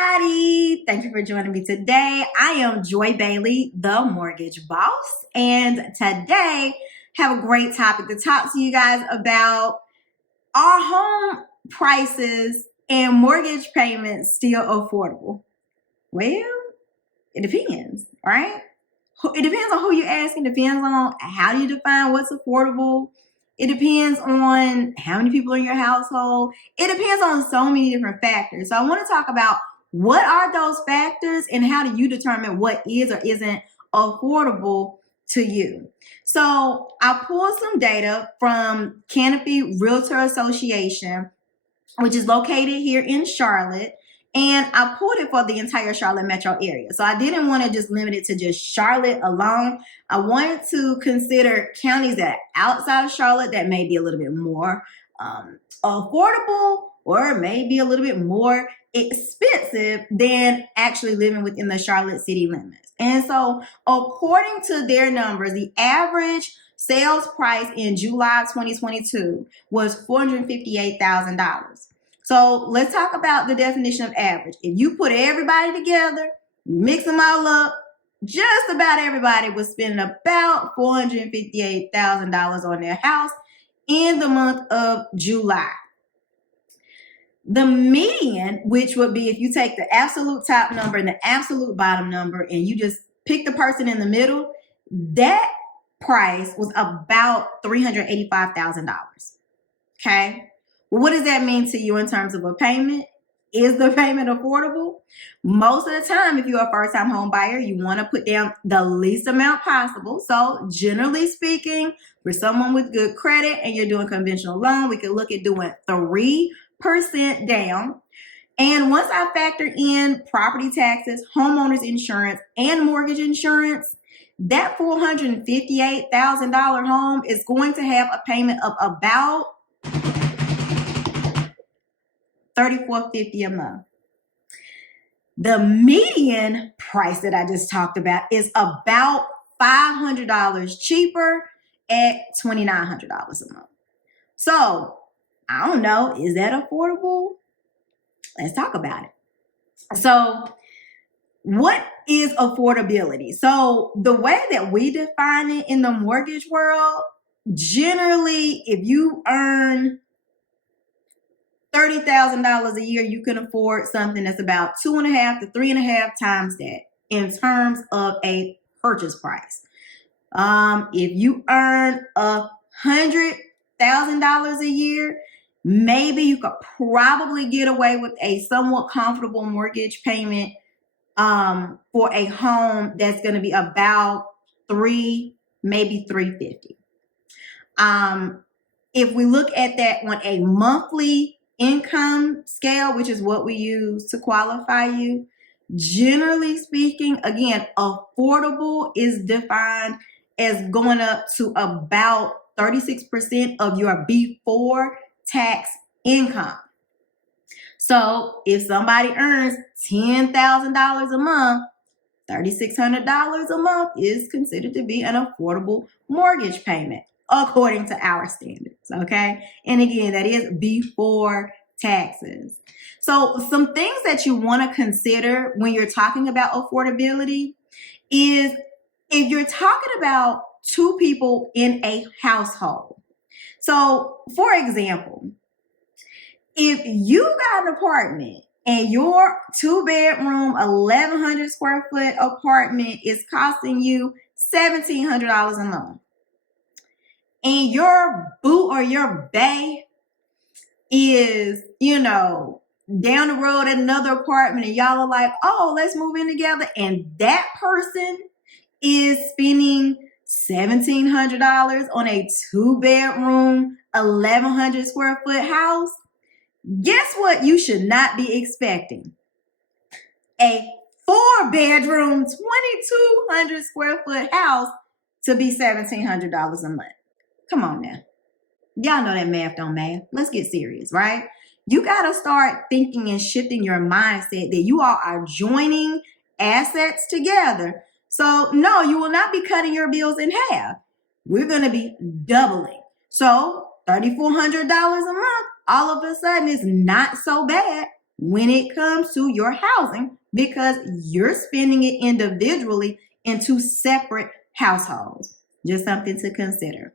everybody. Thank you for joining me today. I am Joy Bailey, the mortgage boss, and today have a great topic to talk to you guys about. Are home prices and mortgage payments still affordable? Well, it depends, right? It depends on who you're asking. It depends on how do you define what's affordable. It depends on how many people in your household. It depends on so many different factors. So I want to talk about what are those factors and how do you determine what is or isn't affordable to you. So I pulled some data from Canopy Realtor Association, which is located here in Charlotte. And I pulled it for the entire Charlotte metro area. So I didn't want to just limit it to just Charlotte alone. I wanted to consider counties that are outside of Charlotte that may be a little bit more affordable or maybe a little bit more expensive than actually living within the Charlotte city limits. And so according to their numbers, the average sales price in July 2022 was $458,000. So let's talk about the definition of average. If you put everybody together, mix them all up, just about everybody was spending about $458,000 on their house in the month of July. The median, which would be if you take the absolute top number and the absolute bottom number and you just pick the person in the middle, that price was about $385,000. Okay? Well, what does that mean to you in terms of a payment? Is the payment affordable? Most of the time, if you're a first-time home buyer, you want to put down the least amount possible. So generally speaking, for someone with good credit and you're doing conventional loan, we could look at doing 3% down. And once I factor in property taxes, homeowners insurance, and mortgage insurance, that $458,000 home is going to have a payment of about $3,450 a month. The median price that I just talked about is about $500 cheaper at $2,900 a month. So I don't know, is that affordable? Let's talk about it. So what is affordability? So the way that we define it in the mortgage world, generally, if you earn $30,000 a year, you can afford something that's about 2.5 to 3.5 times that in terms of a purchase price. If you earn $100,000 a year, maybe you could probably get away with a somewhat comfortable mortgage payment for a home that's going to be about maybe $350. If we look at that on a monthly income scale, which is what we use to qualify you, generally speaking, again, affordable is defined as going up to about 36% of your before tax income. So if somebody earns $10,000 a month, $3,600 a month is considered to be an affordable mortgage payment according to our standards, okay? And again, that is before taxes. So some things that you want to consider when you're talking about affordability is if you're talking about two people in a household. So for example, if you got an apartment and your 2-bedroom, 1,100 square foot apartment is costing you $1,700 a month, and your boo or your bae is, down the road at another apartment and y'all are like, oh, let's move in together. And that person is spending $1,700 on a 2-bedroom, 1,100 square foot house. Guess what you should not be expecting? A 4-bedroom, 2,200 square foot house to be $1,700 a month. Come on now. Y'all know that math don't math. Let's get serious, right? You got to start thinking and shifting your mindset that you all are joining assets together. So no, you will not be cutting your bills in half. We're going to be doubling. So $3,400 a month all of a sudden is not so bad when it comes to your housing because you're spending it individually in two separate households. Just something to consider.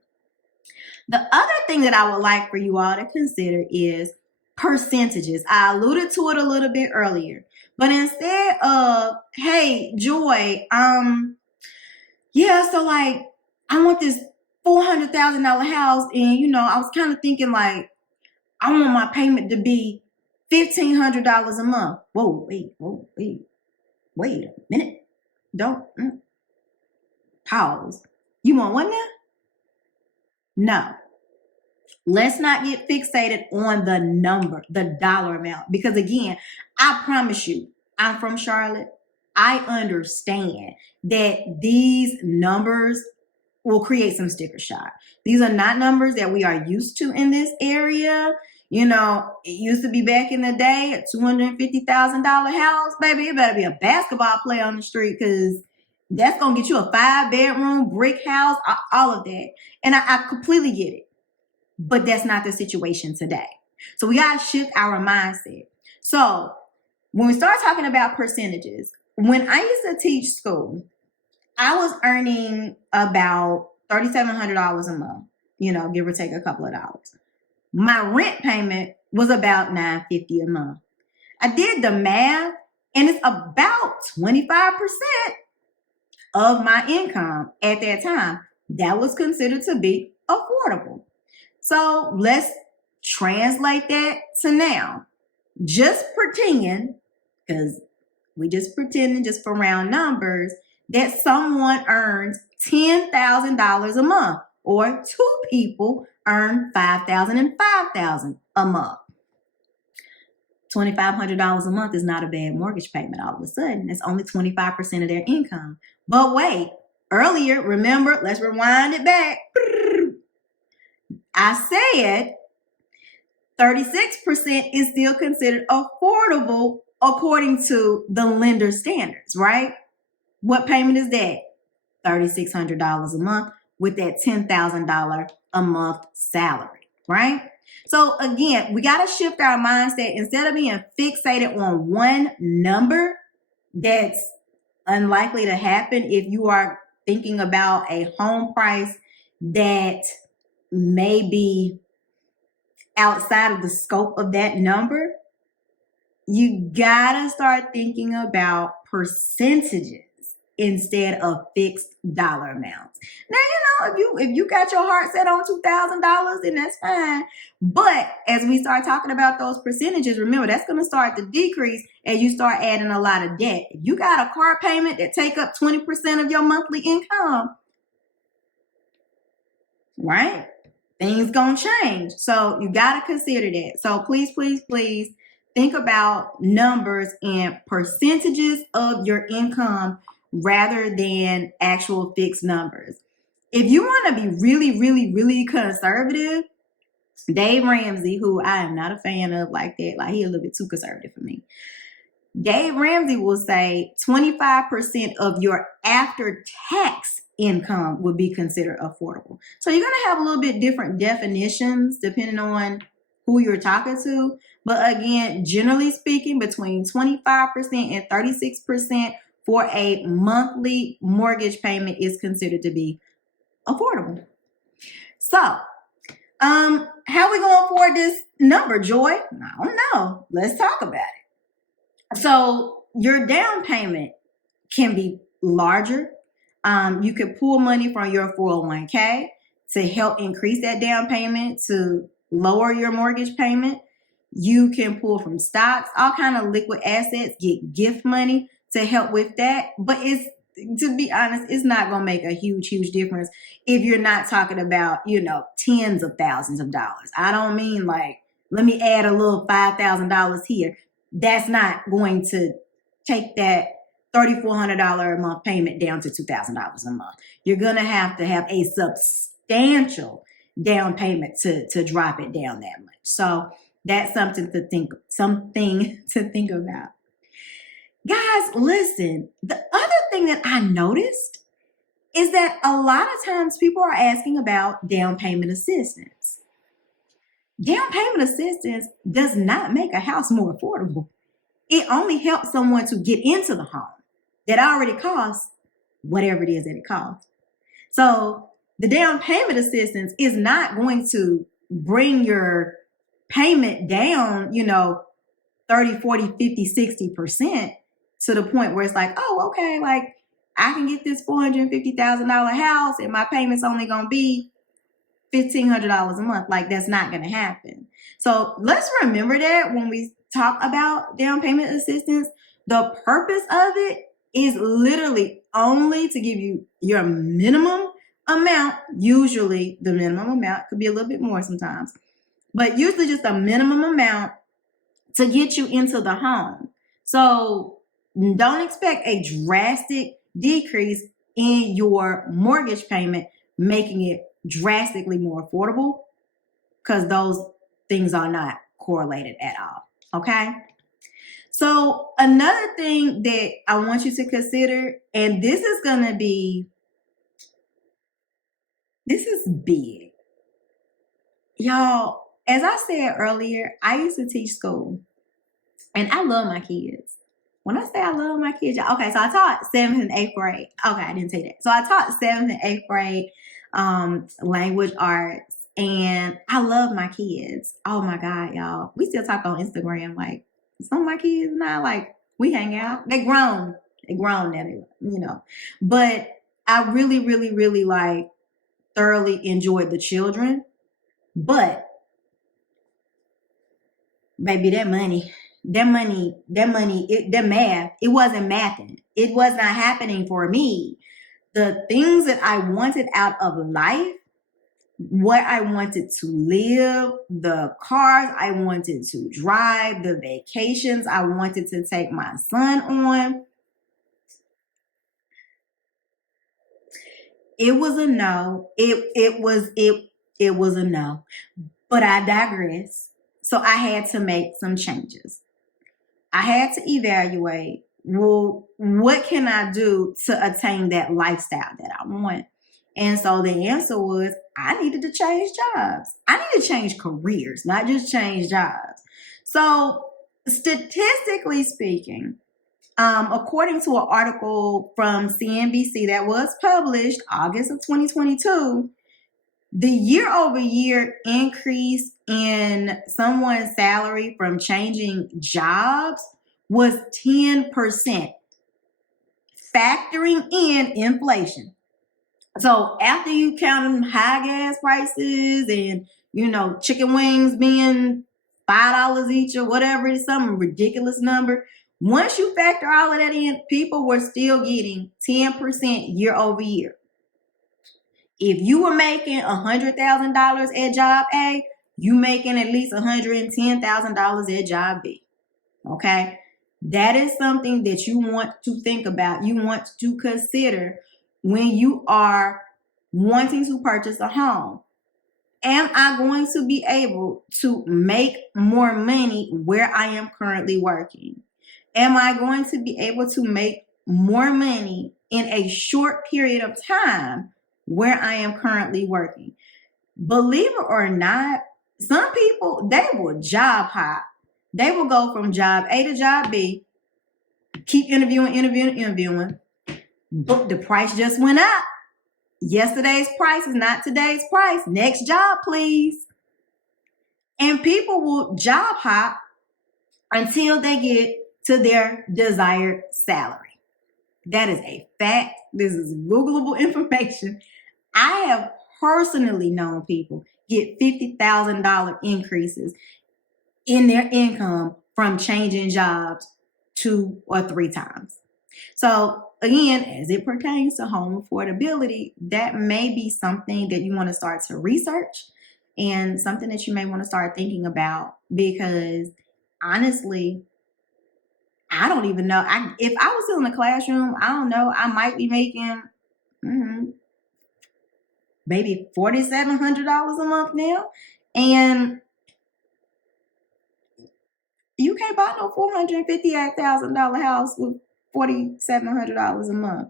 The other thing that I would like for you all to consider is percentages. I alluded to it a little bit earlier, but instead of, hey, Joy, so like I want this $400,000 house, and I was kind of thinking like I want my payment to be $1,500 a month. Whoa, wait a minute. Don't pause. You want what now? No. Let's not get fixated on the number, the dollar amount, because again, I promise you, I'm from Charlotte. I understand that these numbers will create some sticker shock. These are not numbers that we are used to in this area. It used to be back in the day, a $250,000 house, baby, it better be a basketball player on the street because that's going to get you a 5-bedroom brick house, all of that. And I completely get it. But that's not the situation today. So we got to shift our mindset. So when we start talking about percentages, when I used to teach school, I was earning about $3,700 a month, give or take a couple of dollars. My rent payment was about $950 a month. I did the math, and it's about 25% of my income at that time. That was considered to be affordable. So let's translate that to now. Just pretend, because we just pretending just for round numbers, that someone earns $10,000 a month, or two people earn $5,000 and $5,000 a month. $2,500 a month is not a bad mortgage payment all of a sudden. It's only 25% of their income. But wait, earlier, remember, let's rewind it back. I said 36% is still considered affordable according to the lender standards, right? What payment is that? $3,600 a month with that $10,000 a month salary, right? So again, we got to shift our mindset. Instead of being fixated on one number that's unlikely to happen if you are thinking about a home price that may be outside of the scope of that number, you gotta start thinking about percentages instead of fixed dollar amounts. Now, if you got your heart set on $2,000, then that's fine. But as we start talking about those percentages, remember that's going to start to decrease as you start adding a lot of debt. If you got a car payment that take up 20% of your monthly income, right? Things gonna change. So you got to consider that. So please, please, please think about numbers and percentages of your income rather than actual fixed numbers. If you want to be really, really, really conservative, Dave Ramsey, who I am not a fan of like that, like he a little bit too conservative for me. Dave Ramsey will say 25% of your after-tax income would be considered affordable. So you're going to have a little bit different definitions depending on who you're talking to. But again, generally speaking, between 25% and 36% for a monthly mortgage payment is considered to be affordable. So, how are we going for this number, Joy? I don't know. Let's talk about it. So your down payment can be larger. You could pull money from your 401k to help increase that down payment to lower your mortgage payment. You can pull from stocks, all kind of liquid assets, get gift money to help with that. But to be honest, it's not going to make a huge, huge difference if you're not talking about, tens of thousands of dollars. I don't mean like, let me add a little $5,000 here. That's not going to take that $3,400 a month payment down to $2,000 a month. You're going to have a substantial down payment to drop it down that much. So that's something to think about. Guys, listen, the other thing that I noticed is that a lot of times people are asking about down payment assistance. Down payment assistance does not make a house more affordable. It only helps someone to get into the home that already costs whatever it is that it costs. So the down payment assistance is not going to bring your payment down, 30, 40, 50, 60% to the point where it's like, oh, okay, like I can get this $450,000 house and my payment's only going to be $1,500 a month. Like that's not going to happen. So let's remember that when we talk about down payment assistance, the purpose of it is literally only to give you your minimum amount. Usually the minimum amount could be a little bit more sometimes, but usually just a minimum amount to get you into the home. So don't expect a drastic decrease in your mortgage payment, making it drastically more affordable, because those things are not correlated at all. Okay. So another thing that I want you to consider, and this is big. Y'all, as I said earlier, I used to teach school and I love my kids. When I say I love my kids, y'all, okay, so I taught 7th and 8th grade. Okay, I didn't say that. So I taught 7th and 8th grade language arts, and I love my kids. Oh my God, y'all. We still talk on Instagram. Like some of my kids now, like we hang out. They grown now, But I really, really, really like thoroughly enjoyed the children. But baby, that math, it wasn't mathing. It was not happening for me. The things that I wanted out of life, what I wanted to live, the cars I wanted to drive, the vacations I wanted to take my son on, it was a no. It was a no. But I digress. So I had to make some changes. I had to evaluate, well, what can I do to attain that lifestyle that I want? And so the answer was, I needed to change jobs. I need to change careers, not just change jobs. So statistically speaking, according to an article from CNBC that was published August of 2022, the year-over-year increase in someone's salary from changing jobs was 10%, factoring in inflation. So after you count high gas prices and, chicken wings being $5 each or whatever, it is some ridiculous number. Once you factor all of that in, people were still getting 10% year over year. If you were making $100,000 at job A, you making at least $110,000 at job B. Okay? That is something that you want to think about. You want to consider when you are wanting to purchase a home. Am I going to be able to make more money where I am currently working? Am I going to be able to make more money in a short period of time where I am currently working? Believe it or not, some people, they will job hop. They will go from job A to job B, keep interviewing, but the price just went up. Yesterday's price is not today's price. Next job, please. And people will job hop until they get to their desired salary. That is a fact. This is Googleable information. I have personally known people get $50,000 increases in their income from changing jobs 2 or 3 times. So again, as it pertains to home affordability, that may be something that you want to start to research and something that you may want to start thinking about, because honestly, I don't even know. If I was still in the classroom, I don't know, I might be making maybe $4,700 a month now. And you can't buy no $458,000 house with $4,700 a month.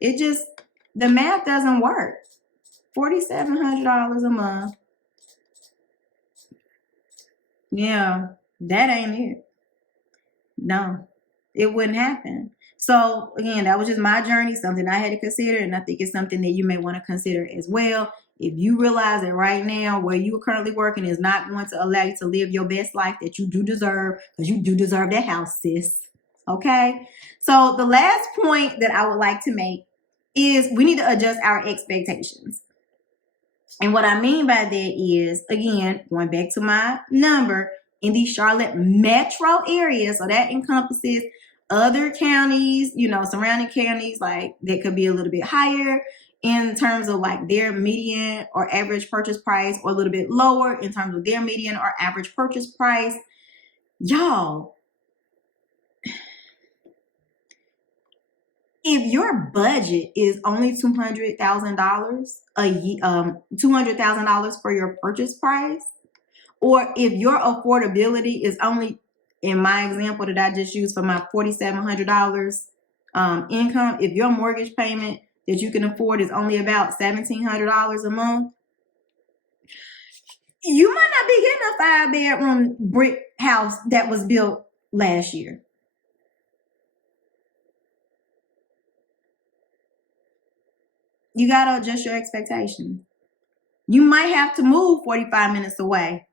The math doesn't work. $4,700 a month. Yeah, that ain't it. No, it wouldn't happen. So again, that was just my journey, something I had to consider, and I think it's something that you may want to consider as well. If you realize that right now where you are currently working is not going to allow you to live your best life that you do deserve, because you do deserve that house, sis. Okay? So the last point that I would like to make is we need to adjust our expectations. And what I mean by that is, again, going back to my number, in the Charlotte metro area, so that encompasses other counties, surrounding counties, like that could be a little bit higher in terms of like their median or average purchase price, or a little bit lower in terms of their median or average purchase price. Y'all, if your budget is only $200,000 a year, $200,000 for your purchase price, or if your affordability is only, in my example that I just used for my $4,700 income, if your mortgage payment that you can afford is only about $1,700 a month, you might not be getting a 5-bedroom brick house that was built last year. You got to adjust your expectations. You might have to move 45 minutes away,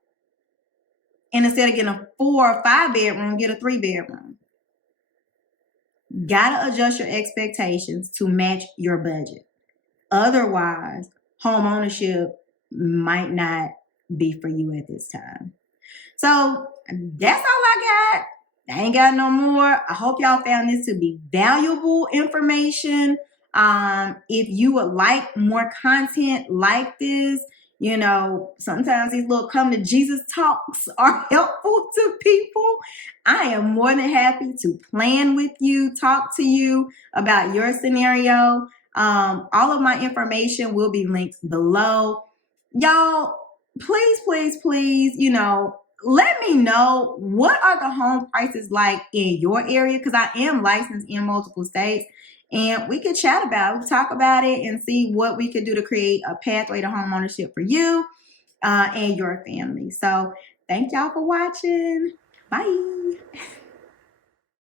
and instead of getting a 4 or 5 bedroom, get a 3 bedroom. Gotta adjust your expectations to match your budget. Otherwise, home ownership might not be for you at this time. So that's all I got. I ain't got no more. I hope y'all found this to be valuable information. If you would like more content like this, sometimes these little come to Jesus talks are helpful to people. I am more than happy to plan with you, talk to you about your scenario. All of my information will be linked below. Y'all, please, let me know, what are the home prices like in your area? Because I am licensed in multiple states, and we could chat about it, talk about it, and see what we could do to create a pathway to home ownership for you and your family. So thank y'all for watching. Bye.